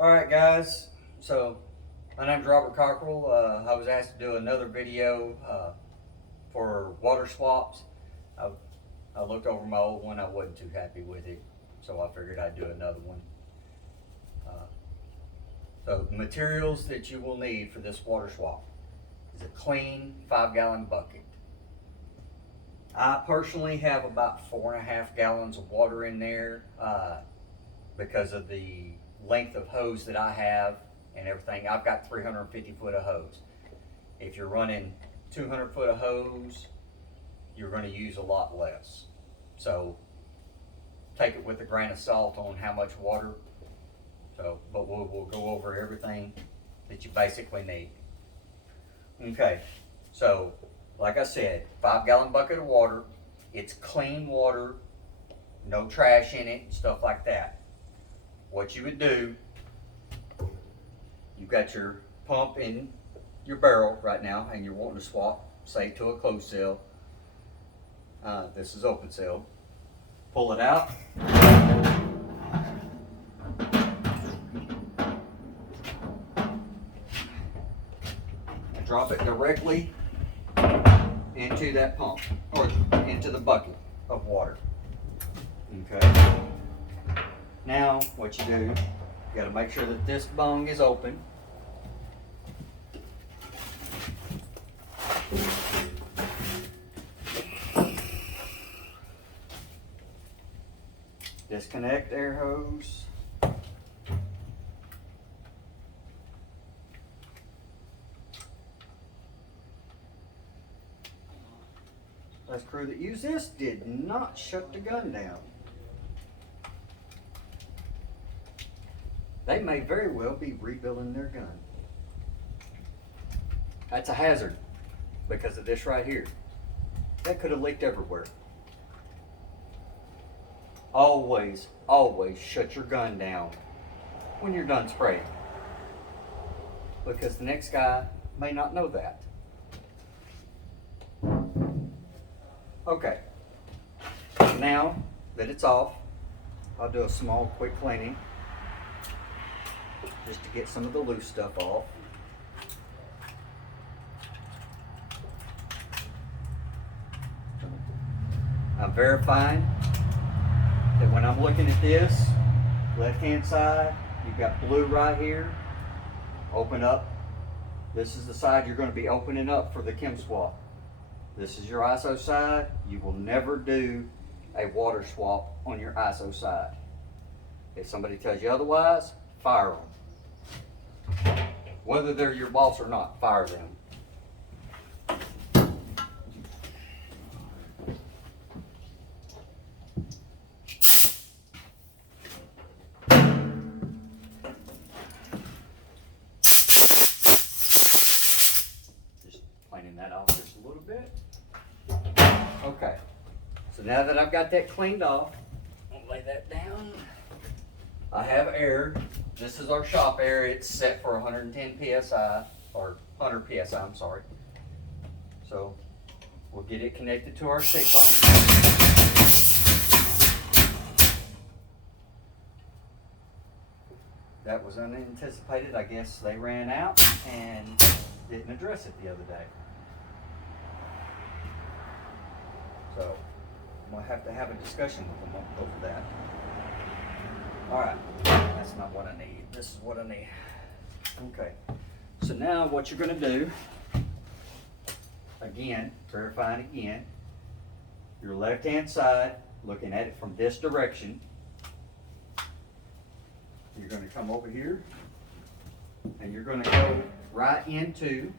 Alright guys, so my name's Robert Cockrell. I was asked to do another video for water swaps. I looked over my old one, I wasn't too happy with it, so I figured I'd do another one. So the materials that you will need for this water swap is a clean 5-gallon bucket. I personally have about 4.5 gallons of water in there because of the length of hose that I have and everything. I've got 350 foot of hose. If you're running 200 foot of hose, you're going to use a lot less. So take it with a grain of salt on how much water. But we'll go over everything that you basically need. Okay, so like I said, 5-gallon bucket of water. It's clean water, no trash in it and stuff like that. What you would do, you've got your pump in your barrel right now and you're wanting to swap, say, to a closed cell. This is open cell. Pull it out. And drop it directly into that pump, or into the bucket of water. Okay. Now, what you do, you got to make sure that this bung is open. Disconnect air hose. This crew that used this did not shut the gun down. They may very well be rebuilding their gun. That's a hazard because of this right here. That could have leaked everywhere. Always, always shut your gun down when you're done spraying, because the next guy may not know that. Okay, now that it's off, I'll do a small quick cleaning just to get some of the loose stuff off. I'm verifying that when I'm looking at this, left hand side, you've got blue right here, open up. This is the side you're going to be opening up for the chem swap. This is your ISO side. You will never do a water swap on your ISO side. If somebody tells you otherwise, fire them. Whether they're your boss or not, fire them. Just cleaning that off just a little bit. Okay, so now that I've got that cleaned off, I'll lay that down. I have air. This is our shop air. It's set for 110 PSI, or 100 PSI, I'm sorry. So we'll get it connected to our stick pump. That was unanticipated. I guess they ran out and didn't address it the other day. So I'm gonna have to have a discussion with them over that. All right, that's not what I need. This is what I need. Okay, so now what you're gonna do, again, verifying again, your left-hand side, looking at it from this direction, you're gonna come over here, and you're gonna go right into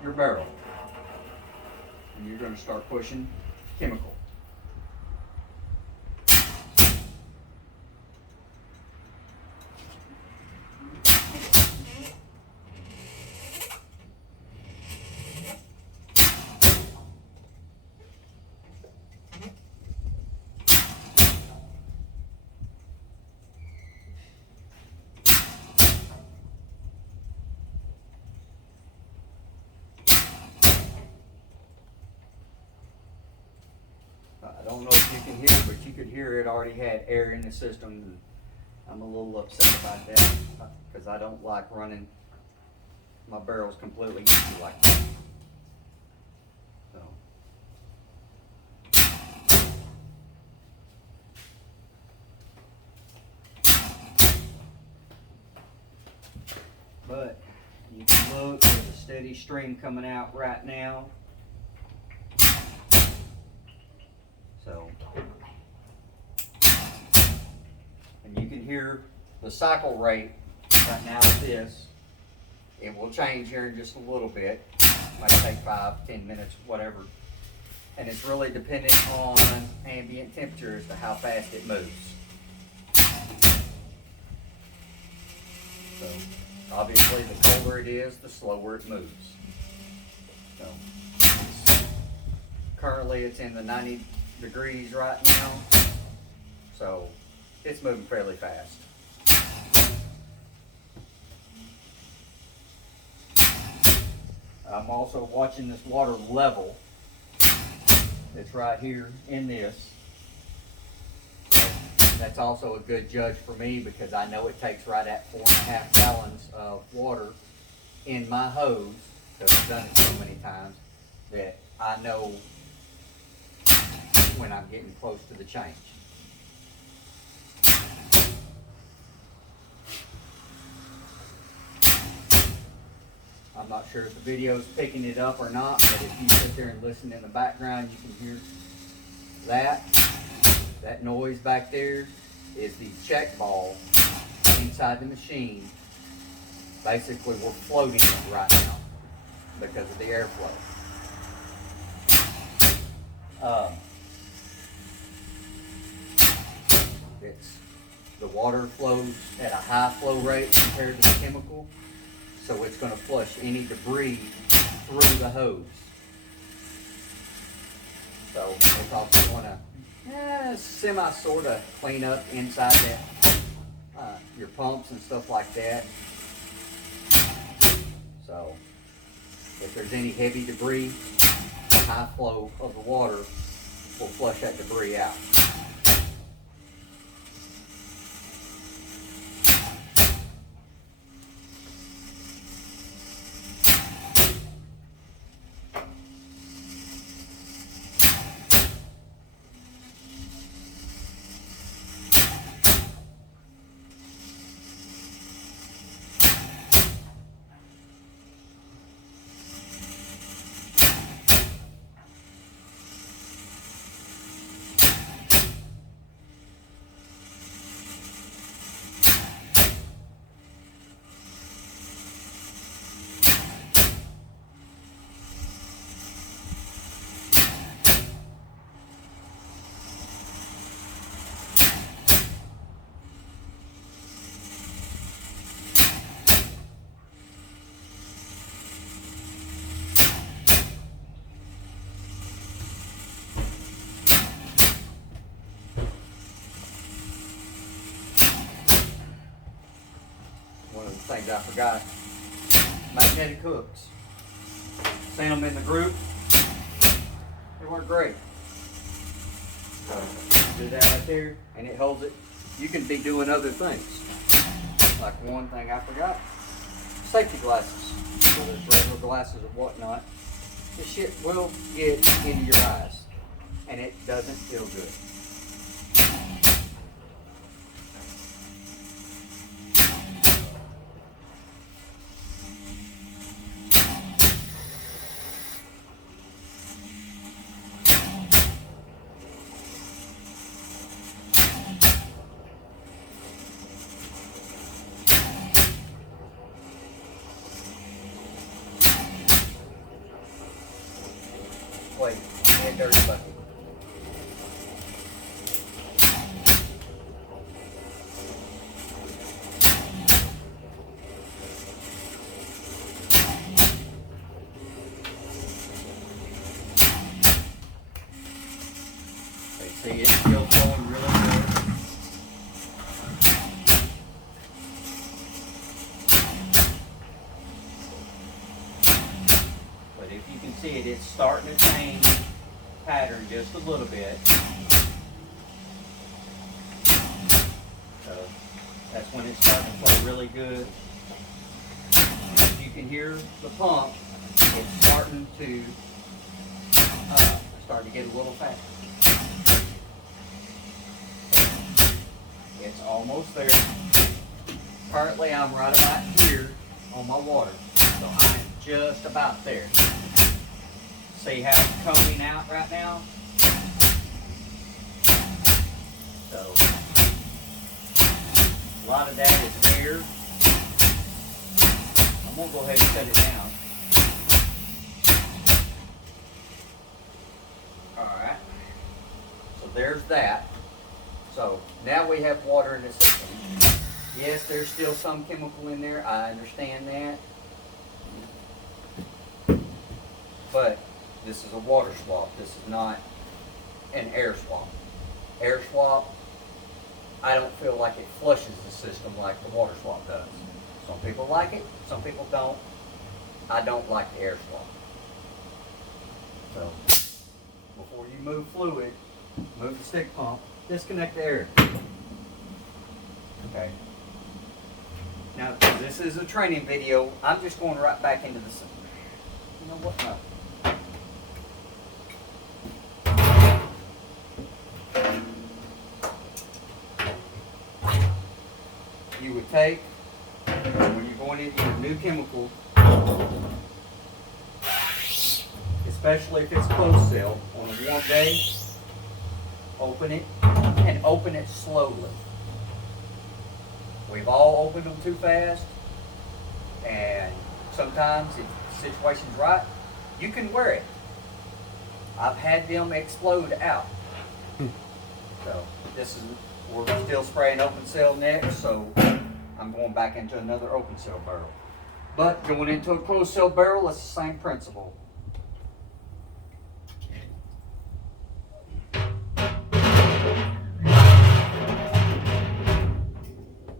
your barrel. And you're gonna start pushing chemical. I don't know if you can hear it, but you could hear it already had air in the system. I'm a little upset about that because I don't like running my barrels completely empty like that. So. But you can look, there's a steady stream coming out right now. So, and you can hear the cycle rate right now with this. It will change here in just a little bit. Might take 5-10 minutes, whatever. And it's really dependent on ambient temperature as to how fast it moves. So, obviously, the colder it is, the slower it moves. So, currently it's in the 90 degrees right now, so it's moving fairly fast. I'm also watching this water level. It's right here in this. So that's also a good judge for me because I know it takes right at 4.5 gallons of water in my hose, because I've done it so many times that I know when I'm getting close to the change. I'm not sure if the video is picking it up or not, but if you sit there and listen in the background, you can hear that. That noise back there is the check ball inside the machine. Basically, we're floating it right now because of the airflow. The water flows at a high flow rate compared to the chemical, so it's going to flush any debris through the hose. So it's also going to sort of clean up inside that, your pumps and stuff like that. So if there's any heavy debris, the high flow of the water will flush that debris out. One of the things I forgot, magnetic hooks. Seen them in the group. They work great. So do that right there, and it holds it. You can be doing other things. Like one thing I forgot, safety glasses. Whether it's regular glasses or whatnot, this shit will get into your eyes, and it doesn't feel good. Wait, and dirty bucket. See, it's still flowing really good. But if you can see it, it's starting to change pattern just a little bit. So That's when it's starting to flow really good. You can hear the pump. It's starting to get a little faster. It's almost there. Currently, I'm right about here on my water, so I'm just about there. See how it's combing out right now? So, a lot of that is air. I'm gonna go ahead and set it down. Alright, so there's that. So now we have water in the system. Yes, there's still some chemical in there, I understand that. But this is a water swap, this is not an air swap. Air swap, I don't feel like it flushes the system like the water swap does. Some people like it, some people don't. I don't like the air swap. So, before you move fluid, move the stick pump, disconnect the air. Okay. Now, this is a training video. I'm just going right back into the system. You know what? No. You would take, when you're going into your new chemical, especially if it's closed cell, on a warm day, open it, and open it slowly. We've all opened them too fast, and sometimes if the situation's right, you can wear it. I've had them explode out. So this is, we're still spraying open cell next, so I'm going back into another open cell barrel. But going into a closed cell barrel, it's the same principle.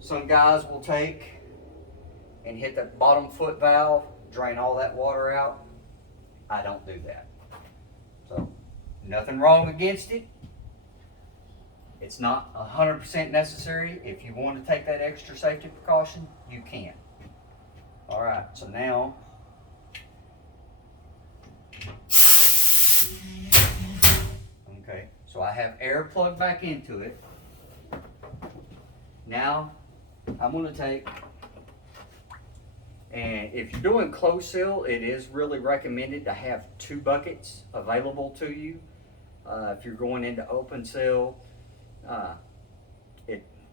Some guys will take and hit the bottom foot valve, drain all that water out. I don't do that. So, nothing wrong against it. It's not 100% necessary. If you want to take that extra safety precaution, you can. All right, so now, okay, so I have air plugged back into it. Now, I'm going to take, and if you're doing closed cell, it is really recommended to have 2 buckets available to you. If you're going into open cell,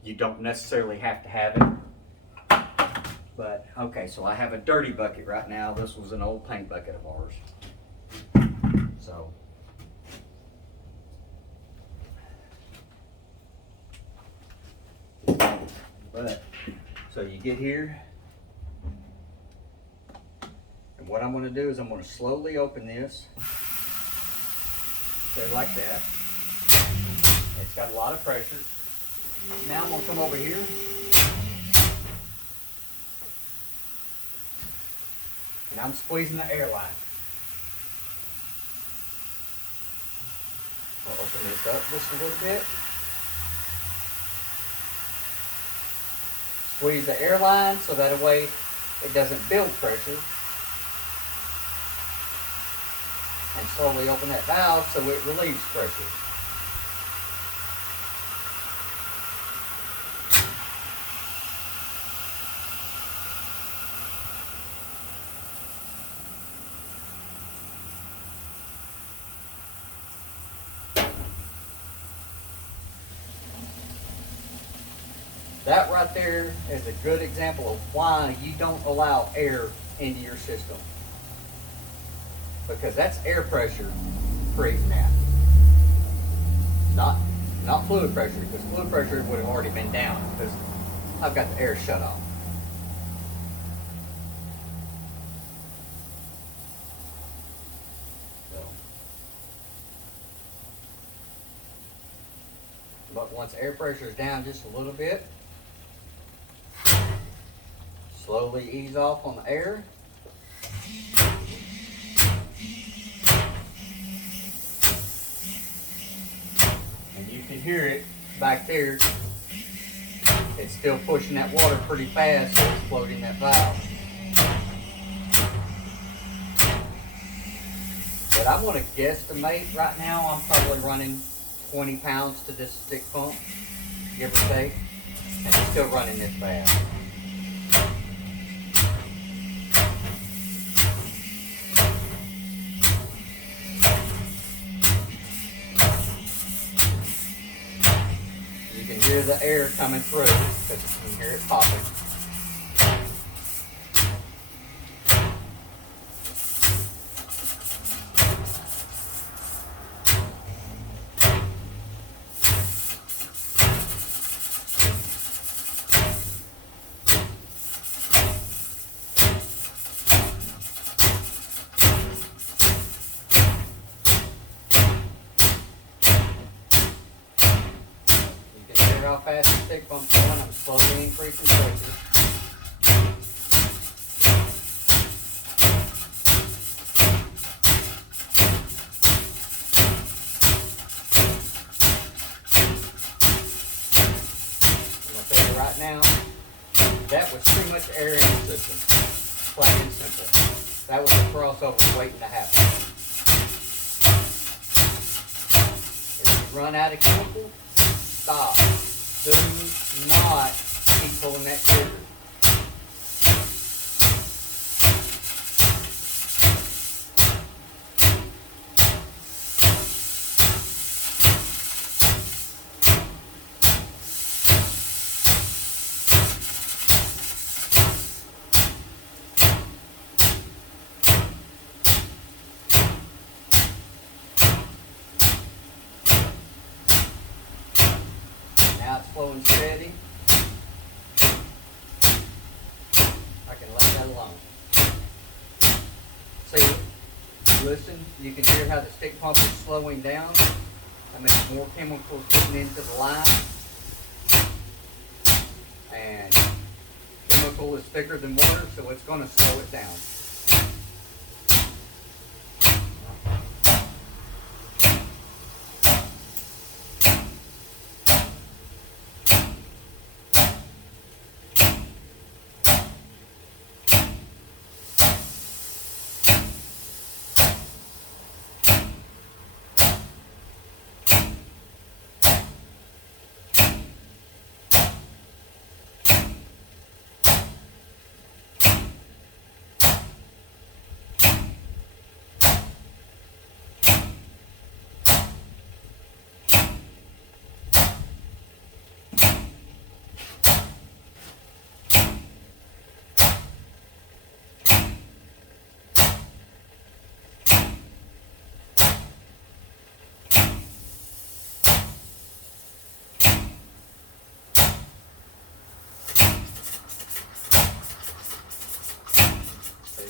you don't necessarily have to have it. But, okay, so I have a dirty bucket right now. This was an old paint bucket of ours. So, but, so you get here, and what I'm going to do is I'm going to slowly open this, okay, like that. It's got a lot of pressure. Now I'm going to come over here, and I'm squeezing the air line. I'll open this up just a little bit. Squeeze the air line so that way it doesn't build pressure. And slowly open that valve so it relieves pressure. That right there is a good example of why you don't allow air into your system. Because that's air pressure creating that. Not fluid pressure, because fluid pressure would have already been down because I've got the air shut off. But once air pressure is down just a little bit, slowly ease off on the air. And you can hear it back there. it's still pushing that water pretty fast, so it's floating that valve. But I'm going to guesstimate right now, I'm probably running 20 pounds to this stick pump, give or take, and it's still running this valve. You can hear the air coming through, because you can hear it popping. How fast the stick pump's going, I'm slowly increasing pressure. I'm going to tell you right now, that was pretty much air in the system. Plain and simple. That was a crossover waiting to happen. If you run out of chemical, stop. Do not keep pulling that trigger. Now it's flowing steady. I can let that alone. See, listen, you can hear how the stick pump is slowing down. That makes more chemicals getting into the line. And chemical is thicker than water, so it's going to slow it down.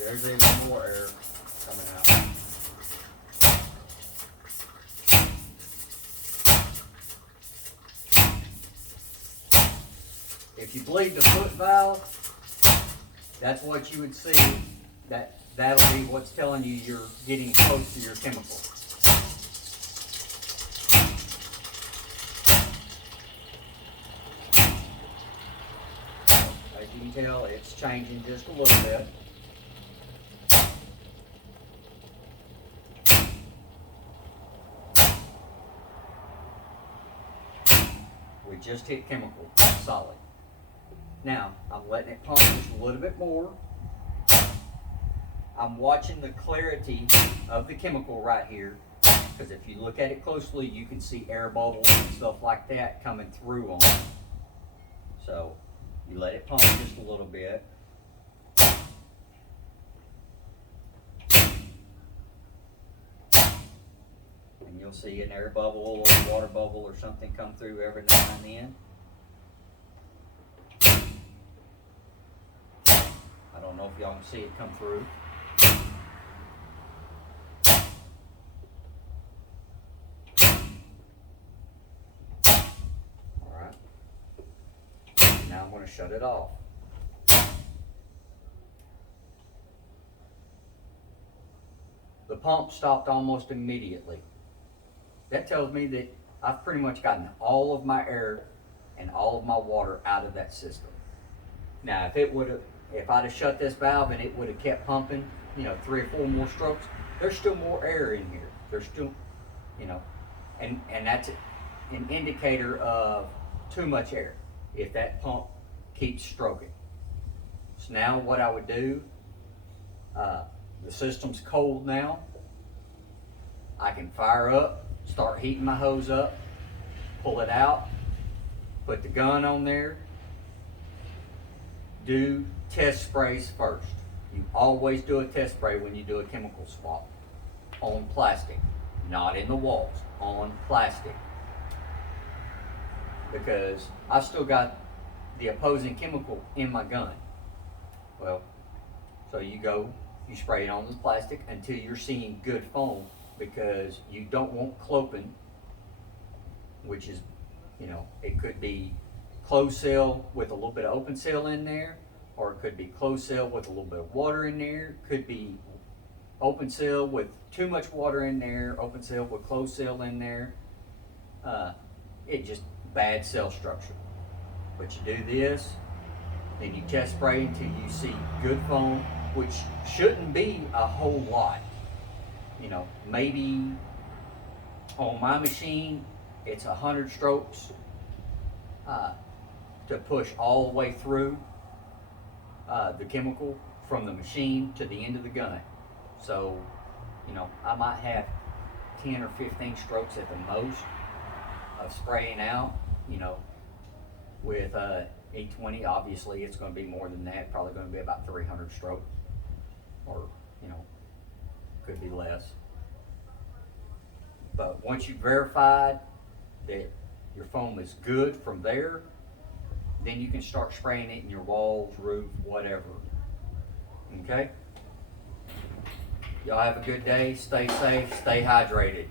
There's even more air coming out. If you bleed the foot valve, that's what you would see. That'll be what's telling you you're getting close to your chemical. As you can tell, it's changing just a little bit. We just hit chemical, solid. Now, I'm letting it pump just a little bit more. I'm watching the clarity of the chemical right here, because if you look at it closely, you can see air bubbles and stuff like that coming through on it. So, you let it pump just a little bit. And you'll see an air bubble or a water bubble or something come through every now and then. I don't know if y'all can see it come through. Alright. Now I'm going to shut it off. The pump stopped almost immediately. That tells me that I've pretty much gotten all of my air and all of my water out of that system. Now, if I'd have shut this valve and it would have kept pumping, 3 or 4 more strokes, there's still more air in here. There's still, and that's an indicator of too much air if that pump keeps stroking. So now what I would do, the system's cold now. I can fire up, start heating my hose up, pull it out, put the gun on there, do test sprays first. You always do a test spray when you do a chemical swap on plastic, not in the walls, on plastic. Because I've still got the opposing chemical in my gun. Well, so you spray it on the plastic until you're seeing good foam, because you don't want clopin, which is, it could be closed cell with a little bit of open cell in there, or it could be closed cell with a little bit of water in there, could be open cell with too much water in there, open cell with closed cell in there. It just bad cell structure. But you do this, then you test spray until you see good foam, which shouldn't be a whole lot. Maybe on my machine, it's 100 strokes to push all the way through the chemical from the machine to the end of the gun. So, I might have 10 or 15 strokes at the most of spraying out, with E20. Obviously it's going to be more than that, probably going to be about 300 strokes, or, could be less. But once you've verified that your foam is good from there, then you can start spraying it in your walls, roof, whatever. Okay? Y'all have a good day. Stay safe. Stay hydrated.